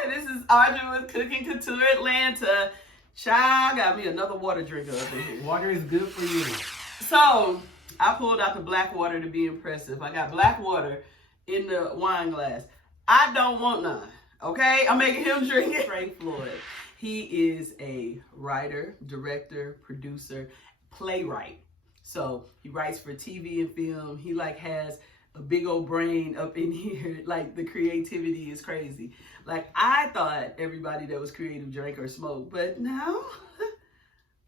Hi, this is Audrey with Cooking Couture Atlanta. Child, got me another water drinker up in here. Water is good for you. So, I pulled out the black water to be impressive. I got black water in the wine glass. I don't want none, okay? I'm making him drink it. Floyd. He is a writer, director, producer, playwright. So, he writes for TV and film. He has a big old brain up in here. The creativity is crazy. I thought everybody that was creative drank or smoked, but no.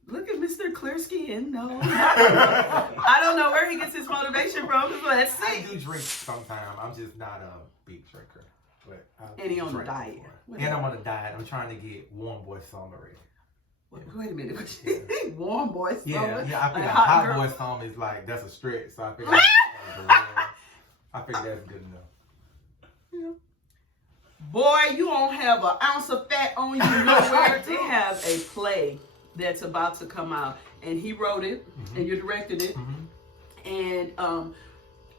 Look at Mr. Clear Skin. No. I don't know where he gets his motivation from. Let's see. I do drink sometimes. I'm just not a big drinker. But and he on a diet. And I'm on a diet. I'm trying to get warm boy summer ready. Wait a minute. Warm boy summer? Yeah. I feel hot boy summer is that's a stretch. So I feel that's good enough. Yeah. Boy, you don't have an ounce of fat on you nowhere. They have a play that's about to come out, and he wrote it, and you directed it, and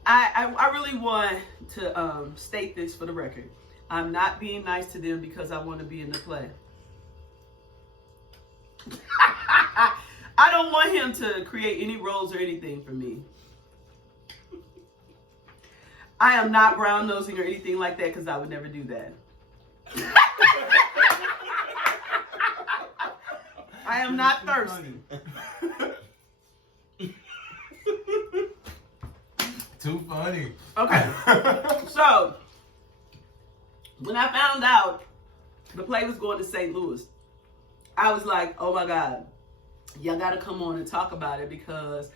I really want to state this for the record. I'm not being nice to them because I want to be in the play. I don't want him to create any roles or anything for me. I am not brown nosing or anything like that because I would never do that. I am not thirsty. Too funny. Okay. So, when I found out the play was going to St. Louis, I was like, oh my God, y'all got to come on and talk about it because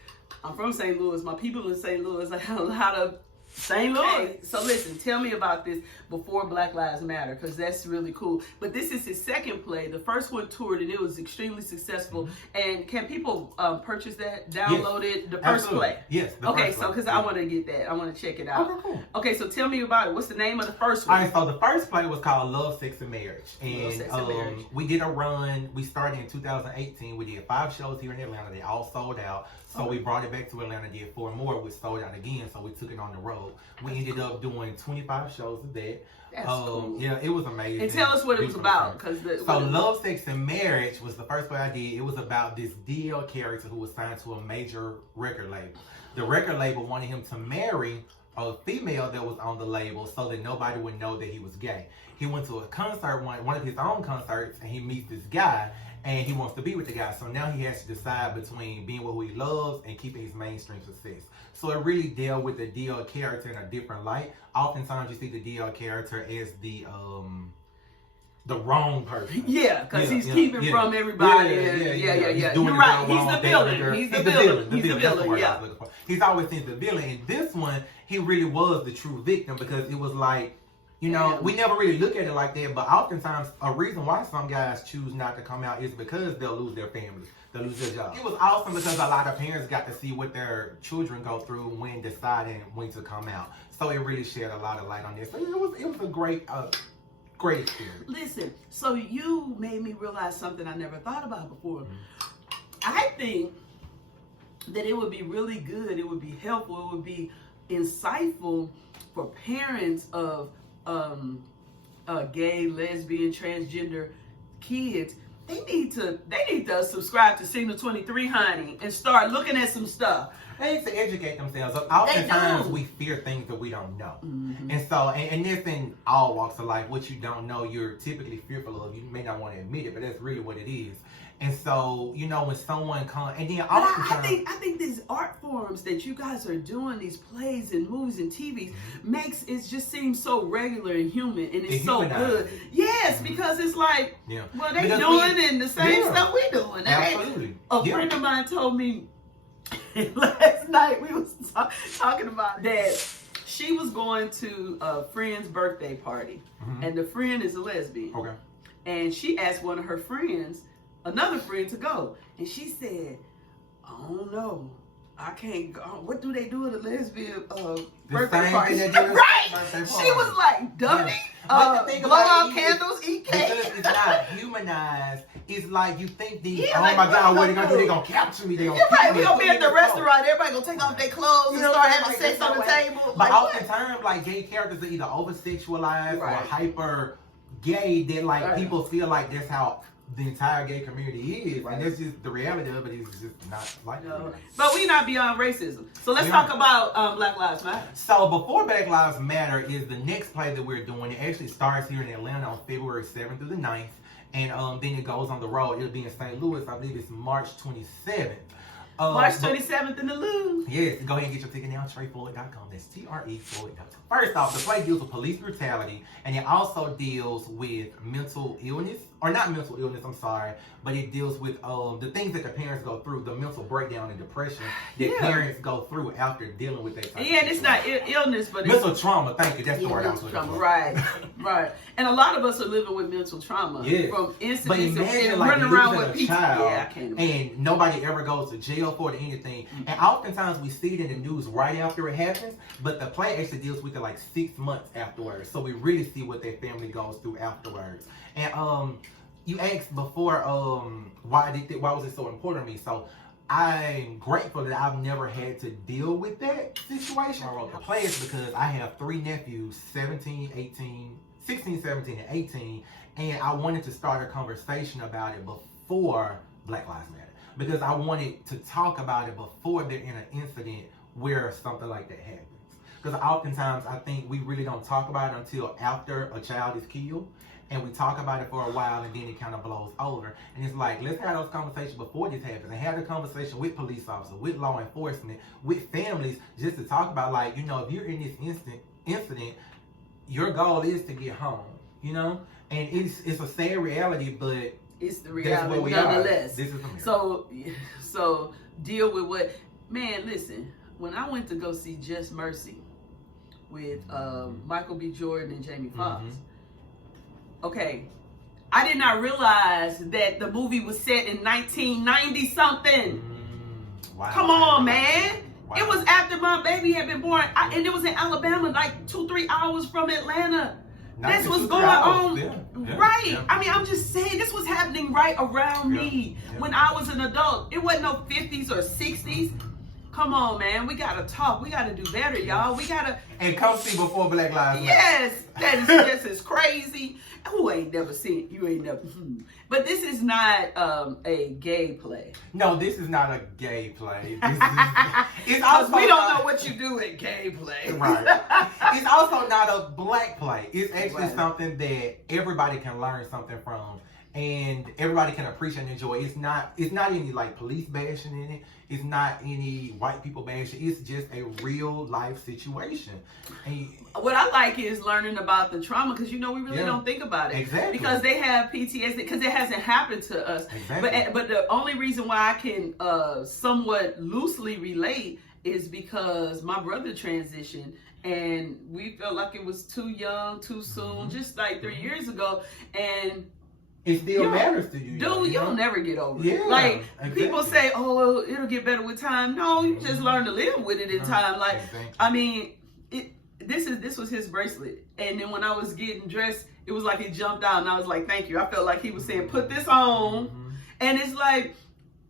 I'm from St. Louis. My people in St. Louis, I have a lot of St. Louis. Okay, so listen, tell me about this before Black Lives Matter, because that's really cool. But this is his second play. The first one toured and it was extremely successful. And can people purchase that, download it, the first play? Yes. Okay, so because I want to get that. I want to check it out. Okay, cool. Okay, so tell me about it. What's the name of the first one? All right, so the first play was called Love, Sex, and Marriage. And Marriage. We did a run. We started in 2018. We did 5 shows here in Atlanta. They all sold out. So we brought it back to Atlanta, did 4 more, which sold out again. So we took it on the road. We ended up doing 25 shows of that. That's cool. Yeah, it was amazing. And tell us what it was about. Love, Sex, and Marriage was the first play I did. It was about this DL character who was signed to a major record label. The record label wanted him to marry a female that was on the label so that nobody would know that he was gay. He went to a concert, one of his own concerts, and he meets this guy. And he wants to be with the guy. So now he has to decide between being with who he loves and keeping his mainstream success. So it really dealt with the DL character in a different light. Oftentimes you see the DL character as the wrong person. Yeah, because he's keeping from everybody. Yeah. You're right. He's the villain. He's the villain. Yeah. He's always seen the villain. In this one, he really was the true victim because it was like, we never really look at it like that, but oftentimes a reason why some guys choose not to come out is because they'll lose their families, they'll lose their job. It was awesome because a lot of parents got to see what their children go through when deciding when to come out. So it really shed a lot of light on this. So it was a great experience. Listen, so you made me realize something I never thought about before. I think that it would be really good, it would be helpful, it would be insightful for parents of gay, lesbian, transgender kids. They need to subscribe to Signal 23, honey, and start looking at some stuff. They need to educate themselves. Oftentimes we fear things that we don't know. And so, and this in all walks of life, what you don't know, you're typically fearful of. You may not want to admit it, but that's really what it is. And so, when someone comes, and then oftentimes, I think these art forms that you guys are doing, these plays and movies and TVs, makes it just seem so regular and human, and it's so good. Yes, because it's like, well, they doing the same stuff we doing. Absolutely. A friend of mine told me last night, we was talking about that. She was going to a friend's birthday party, and the friend is a lesbian. Okay. And she asked one of her friends, another friend, to go. And she said, I don't know. I can't go. What do they do at a lesbian birthday party? Right? She was like, dummy, blow out candles, eat cake. Because it's not humanized. It's like you think oh my God, what are they going to do? They're going to capture me. They're going to right. We're going to be at the restaurant. Everybody going to take off their clothes and start having sex on the table. But oftentimes, gay characters are either over-sexualized or hyper gay that like Right. people feel like that's how the entire gay community is, Right. and that's just the reality of it is just not like No. that. But we not beyond racism. So let's Yeah. talk about Black Lives Matter. So before Black Lives Matter is the next play that we're doing. It actually starts here in Atlanta on February 7th through the 9th, and then it goes on the road. It'll be in St. Louis. I believe it's March 27th. March 27th in the Louvre. Yes, go ahead and get your ticket now, TreFloyd.com. That's TREFloyd.com. First off, the play deals with police brutality, and it also deals with mental illness, or not mental illness, I'm sorry, but it deals with the things that the parents go through, the mental breakdown and depression that Yeah. parents go through after dealing with that type Yeah, of and it's not illness, but it's mental trauma. Thank you, that's the word I was mental looking trauma. for. Right, right. And a lot of us are living with mental trauma Yes. from But incidents imagine and like running around losing with a people. child, Yeah, I can't imagine. and nobody ever goes to jail for it or anything. Mm-hmm. And oftentimes we see it in the news right after it happens, but the play actually deals with it like 6 months afterwards. So we really see what their family goes through afterwards. And you asked before why was it so important to me? So I'm grateful that I've never had to deal with that situation. I wrote the play is because I have 3 nephews, 16, 17, and 18, and I wanted to start a conversation about it before Black Lives Matter, because I wanted to talk about it before they're in an incident where something like that happens. Because oftentimes I think we really don't talk about it until after a child is killed, and we talk about it for a while, and then it kind of blows over. And it's like, let's have those conversations before this happens, and have the conversation with police officers, with law enforcement, with families, just to talk about, like, you know, if you're in this incident, your goal is to get home, you know? And it's a sad reality, but It's the that's reality where we nonetheless. are. This is America. So deal with what, man, listen, when I went to go see Just Mercy with Michael B. Jordan and Jamie Foxx, okay, I did not realize that the movie was set in 1990 something. Wow. Come on, man. Wow. It was after my baby had been born, and it was in Alabama, like 2-3 hours from Atlanta. This was going on, right? Yeah. I mean, I'm just saying, this was happening right around me when I was an adult. It wasn't no 50s or 60s. Come on, man. We gotta talk. We gotta do better, y'all. We gotta. And come see before Black Lives Matter. Yes, that is just as crazy. Who ain't never seen? You ain't never. But this is not a gay play. No, this is not a gay play. This is, it's Because also we don't not- know what you do in gay play. Right. It's also not a black play. It's actually Right. something that everybody can learn something from, and everybody can appreciate and enjoy. It's not any like police bashing in it. It's not any white people bashing. It's just a real life situation. And What I like is learning about the trauma, because we really don't think about it. Exactly. Because they have PTSD, because it hasn't happened to us. Exactly. But the only reason why I can somewhat loosely relate is because my brother transitioned, and we felt like it was too young, too soon, just like 3 years ago, and it still matters to you. dude, you'll never get over Yeah, it. Like, exactly. people say, oh, it'll get better with time. No, you just learn to live with it in time. Like, Exactly. I mean, this was his bracelet. And then when I was getting dressed, it was like it jumped out, and I was like, thank you. I felt like he was saying, put this on. And it's like,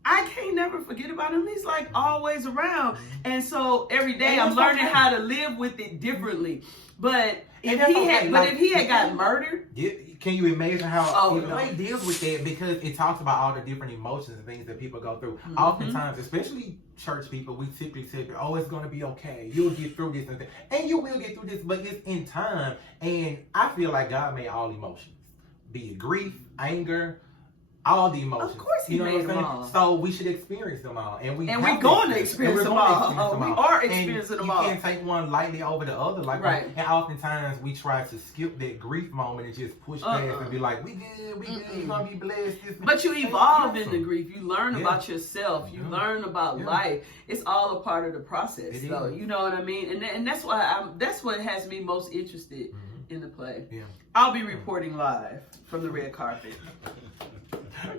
I can't never forget about him. He's like always around. And so every day I'm learning how to live with it differently. But if he had got murdered, can you imagine how no. it deals with that? Because it talks about all the different emotions and things that people go through. Oftentimes, especially church people, we typically say, oh, it's going to be okay. You'll get through this and that. And you will get through this, but it's in time. And I feel like God made all emotions, be it grief, anger, all the emotions. Of course he made them all. So we should experience them all. And we're going to experience them all. We are experiencing them all. You can't take one lightly over the other. Like, right. And oftentimes we try to skip that grief moment and just push past and be like, we good, you're going to be blessed. But you evolve in the grief. You learn about yourself. You learn about life. It's all a part of the process. So, you know what I mean? And that's why that's what has me most interested in the play. Yeah. I'll be reporting live from the red carpet.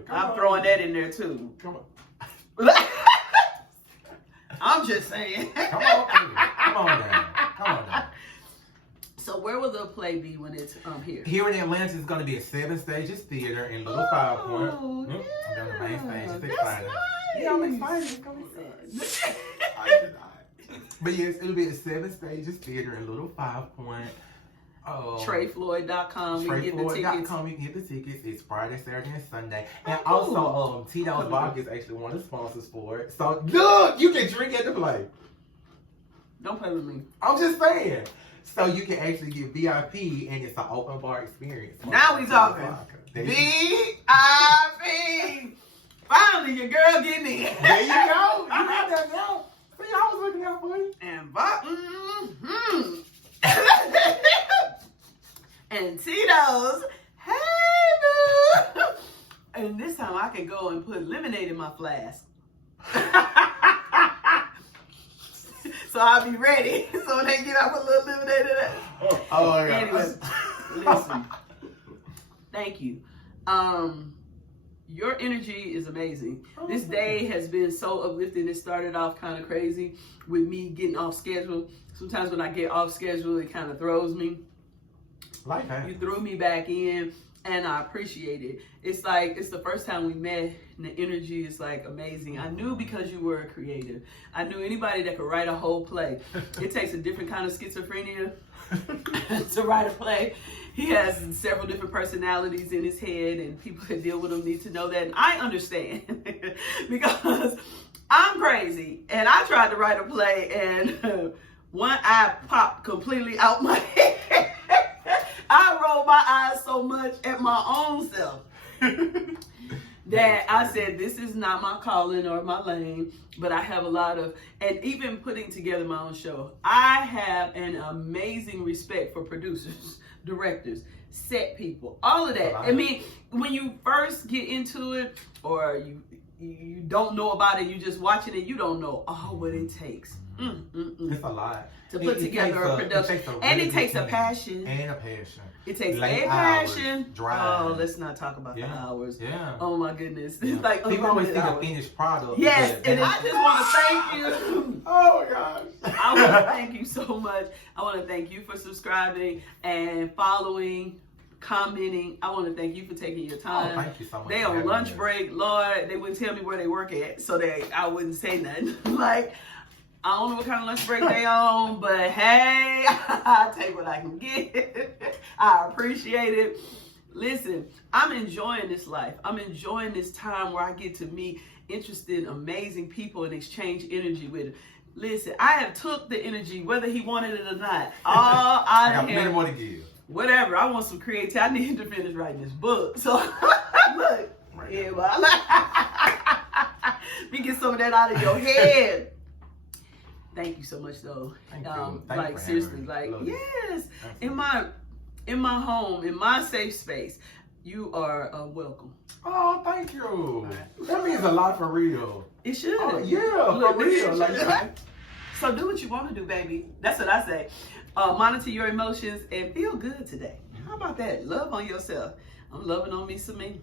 I'm throwing that in there too. Come on. I'm just saying. Come on down. So where will the play be when it's here? Here in Atlanta, it's going to be a 7 stages theater in Little Five Point. Oh, yeah. On the main stage. It's That's exciting. nice. Yeah, I'm excited. It's going to be exciting. But yes, it'll be a 7 stages theater in Little Five Point. TreyFloyd.com. You can get the tickets. TreyFloyd.com. You can get the tickets. It's Friday, Saturday, and Sunday. And cool. also, Tito's Vodka is actually one of the sponsors for it. So look, you can drink at the play. Don't play with me. I'm just saying. So you can actually get VIP, and it's an open bar experience. Now we talking. VIP. Finally, your girl getting in. There you go. You got that now. See, I was looking out for you. And and Tito's. Hey, boo. And this time I can go and put lemonade in my flask. So I'll be ready. So when they get out with a little lemonade in that. Oh my God. Anyway, listen. Thank you. Your energy is amazing. This day has been so uplifting. It started off kind of crazy with me getting off schedule. Sometimes when I get off schedule, it kind of throws me. Like that. You threw me back in, and I appreciate it. It's like, it's the first time we met, and the energy is like amazing. I knew because you were a creative. I knew anybody that could write a whole play. It takes a different kind of schizophrenia to write a play. He has several different personalities in his head, and people that deal with him need to know that. And I understand because I'm crazy, and I tried to write a play, and one eye popped completely out my head. I rolled my eyes so much at my own self that I said, this is not my calling or my lane, but I have a lot of, and even putting together my own show, I have an amazing respect for producers, directors, set people, all of that. I mean, when you first get into it, or you don't know about it, you just watching it, you don't know all what it takes. It's a lot to put together a production, and it takes a passion. And a passion. It takes Late a passion. Hours, drive. Oh, let's not talk about the hours. Yeah. Oh my goodness. Yeah. It's like people always think of finished product. Yes, and I just want to thank you. Oh my gosh. I want to thank you so much. I want to thank you for subscribing and following, commenting. I want to thank you for taking your time. Oh, thank you so much. They on lunch break, Lord. They wouldn't tell me where they work at, so I wouldn't say nothing. Like, I don't know what kind of lunch break they on, but hey, I'll take what I can get. I appreciate it. Listen, I'm enjoying this life. I'm enjoying this time where I get to meet interesting, amazing people and exchange energy with them. Listen, I have took the energy, whether he wanted it or not, all out of him. More to give. Whatever. I want some creativity. I need to finish writing this book. So, look. Right, yeah, well, me get some of that out of your head. Thank you so much, though. Thank you. Like seriously, like yes, in my home, in my safe space, you are welcome. Oh, thank you. Right. That means a lot for real. It should. Oh, yeah, look, for real. Like, so do what you want to do, baby. That's what I say. Monitor your emotions and feel good today. How about that? Love on yourself. I'm loving on me some me.